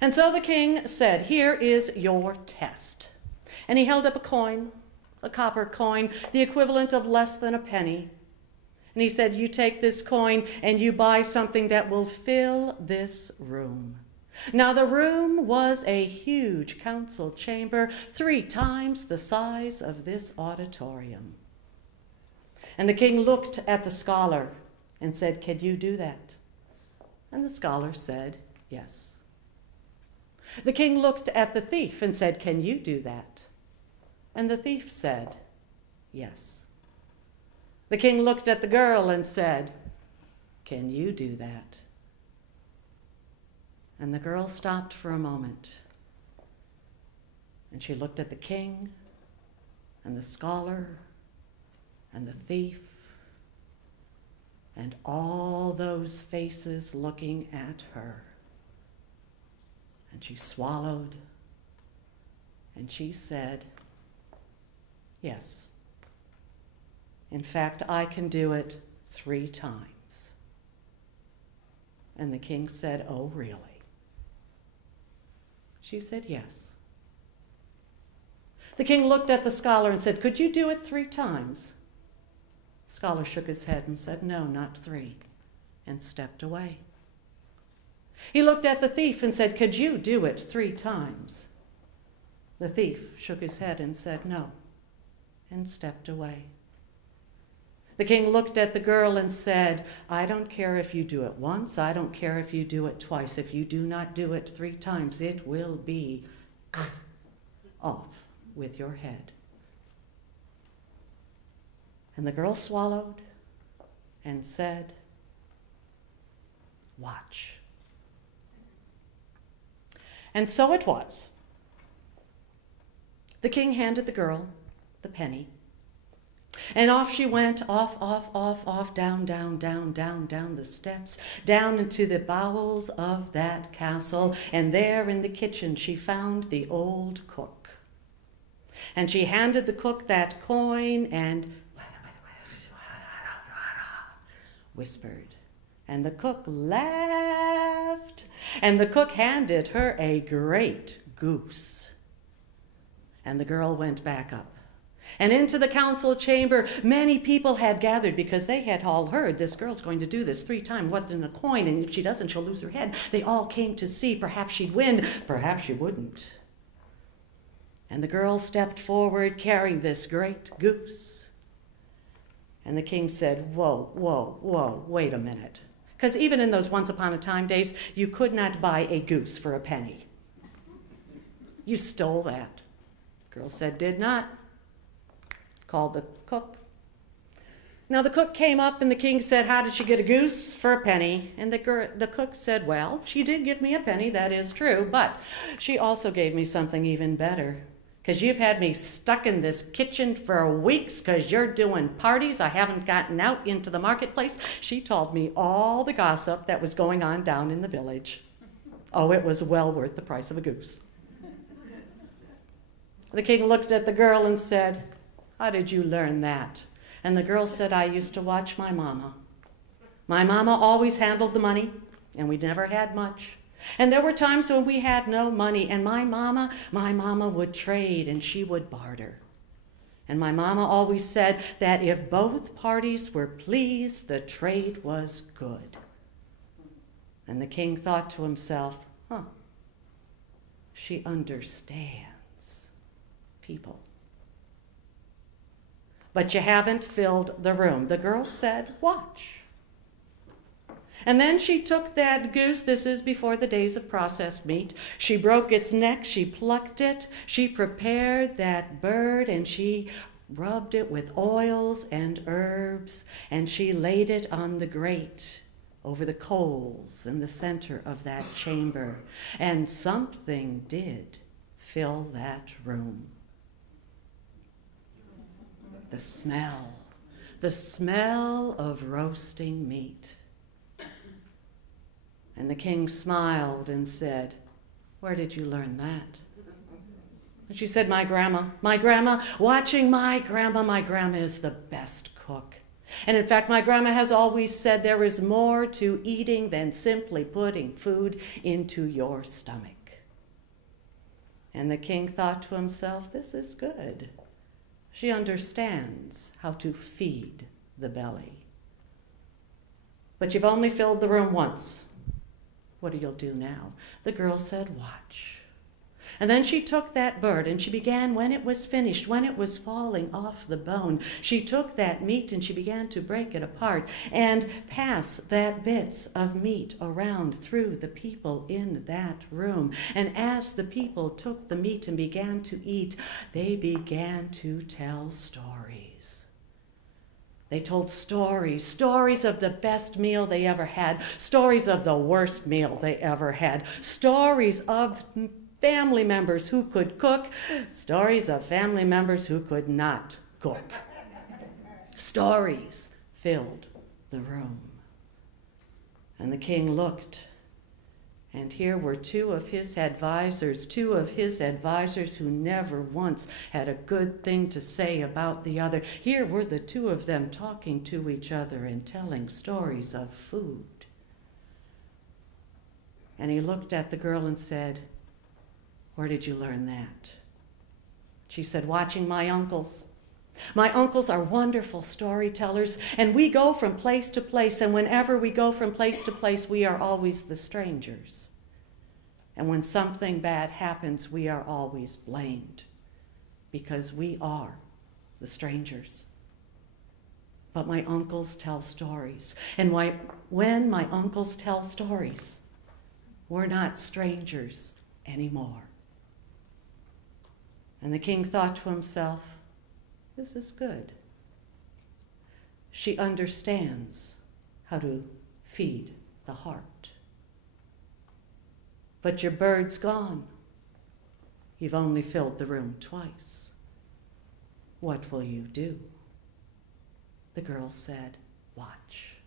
And so the king said, "Here is your test." And he held up a coin, a copper coin, the equivalent of less than a penny. And he said, "You take this coin and you buy something that will fill this room." Now the room was a huge council chamber, 3 times the size of this auditorium. And the king looked at the scholar and said, "Can you do that?" And the scholar said, "Yes." The king looked at the thief and said, "Can you do that?" And the thief said, "Yes." The king looked at the girl and said, "Can you do that?" And the girl stopped for a moment, and she looked at the king and the scholar and the thief and all those faces looking at her. And she swallowed, and she said, "Yes. In fact, I can do it 3 times. And the king said, "Oh, really?" She said, "Yes." The king looked at the scholar and said, "Could you do it 3 times?" The scholar shook his head and said, "No, not 3," and stepped away. He looked at the thief and said, "Could you do it 3 times?" The thief shook his head and said, "No," and stepped away. The king looked at the girl and said, "I don't care if you do it once. I don't care if you do it twice. If you do not do it 3 times, it will be off with your head." And the girl swallowed and said, "Watch." And so it was. The king handed the girl the penny, and off she went, off, down the steps, down into the bowels of that castle. And there in the kitchen she found the old cook. And she handed the cook that coin and whispered. And the cook laughed. And the cook handed her a great goose. And the girl went back up. And into the council chamber, many people had gathered because they had all heard, this girl's going to do this 3 times. What's in a coin? And if she doesn't, she'll lose her head. They all came to see. Perhaps she'd win. Perhaps she wouldn't. And the girl stepped forward carrying this great goose. And the king said, whoa, wait a minute. Because even in those once upon a time days, you could not buy a goose for a penny. You stole that. The girl said, "Did not." Called the cook. Now the cook came up and the king said, "How did she get a goose for a penny?" And the cook said, "Well, she did give me a penny, that is true, but she also gave me something even better. Because you've had me stuck in this kitchen for weeks because you're doing parties. I haven't gotten out into the marketplace." She told me all the gossip that was going on down in the village. Oh, it was well worth the price of a goose. The king looked at the girl and said, "How did you learn that?" And the girl said, "I used to watch my mama. My mama always handled the money, and we never had much. And there were times when we had no money, and my mama would trade and she would barter. And my mama always said that if both parties were pleased, the trade was good." And the king thought to himself, she understands people. "But you haven't filled the room." The girl said, "Watch." And then she took that goose, this is before the days of processed meat, she broke its neck, she plucked it, she prepared that bird, and she rubbed it with oils and herbs, and she laid it on the grate over the coals in the center of that chamber. And something did fill that room. The smell of roasting meat. And the king smiled and said, "Where did you learn that?" And she said, my grandma, watching my grandma is the best cook. And in fact, my grandma has always said there is more to eating than simply putting food into your stomach. And the king thought to himself, this is good. She understands how to feed the belly. But you've only filled the room once. What do you do now? The girl said, watch. And then she took that bird and she began, when it was finished, when it was falling off the bone, she took that meat and she began to break it apart and pass that bits of meat around through the people in that room. And as the people took the meat and began to eat, they began to tell stories. They told stories, stories of the best meal they ever had, stories of the worst meal they ever had, stories of family members who could cook, stories of family members who could not cook. Stories filled the room. And the king looked, and here were two of his advisors who never once had a good thing to say about the other. Here were the two of them talking to each other and telling stories of food. And he looked at the girl and said, where did you learn that? She said, watching my uncles. My uncles are wonderful storytellers, and we go from place to place, and whenever we go from place to place, we are always the strangers. And when something bad happens, we are always blamed, because we are the strangers. But my uncles tell stories, and when my uncles tell stories, we're not strangers anymore. And the king thought to himself, this is good. She understands how to feed the heart. But your bird's gone. You've only filled the room twice. What will you do? The girl said, watch.